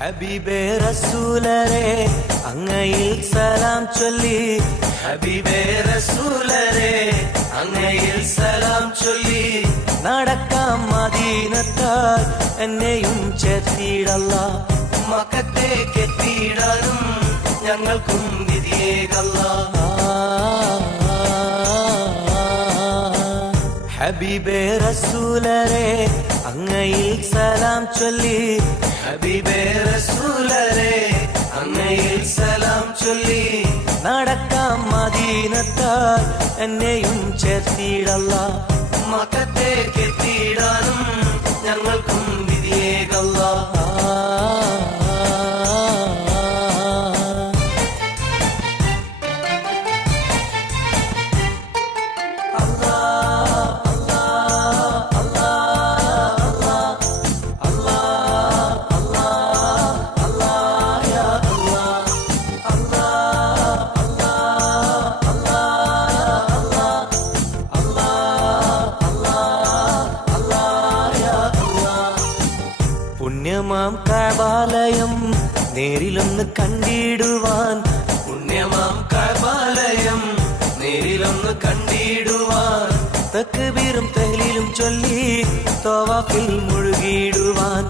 ഹബീബേ റസൂലരെ അങ്ങയിൽ സലാം ചൊല്ലി, ഹബീബേ റസൂലരെ അങ്ങയിൽ സലാം ചൊല്ലി, നടക്കാം മദീനത്താൽ എന്നെയും ചേർത്തിടല്ലാ, മക്കത്തേക്ക് എത്തിയിടാനും ഞങ്ങൾക്കും വിധിയേകല്ലാ. ഹബീബേ റസൂലരെ അങ്ങയിൽ സലാം ചൊല്ലി, ഹബീബേ റസൂലരെ അങ്ങയിൽ സലാം ചൊല്ലി, നടക്കാം മദീനത്താൽ എന്നെയും ചേർത്തിടല്ലാ, മക്കത്തേക്ക് എത്തിയിടാനും ഞങ്ങൾക്കും വിധിയേകല്ലാ. പുണ്യമാം കഅബാലയം നേരിലൊന്ന് കണ്ടിടുവാൻ, പുണ്യമാം കഅബാലയം നേരിലൊന്ന് കണ്ടിടുവാൻ, തക്ബീറും തഹ്ലീലും ചൊല്ലി തവാഫിൽ മുഴുകിടുവാൻ,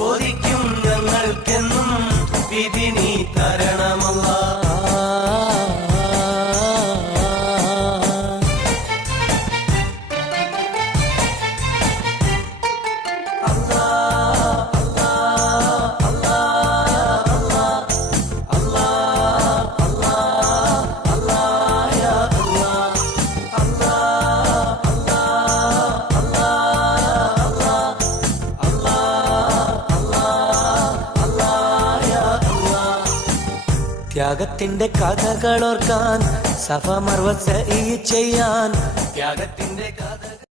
കൊതിക്കും ഞങ്ങൾക്കെന്നും വിധി നീ തരണമല്ലാ. ത്യാഗത്തിന്റെ കഥകളോർക്കാൻ, സഫ മർവ സഈ ചെയ്യാൻ, ത്യാഗത്തിന്റെ കഥ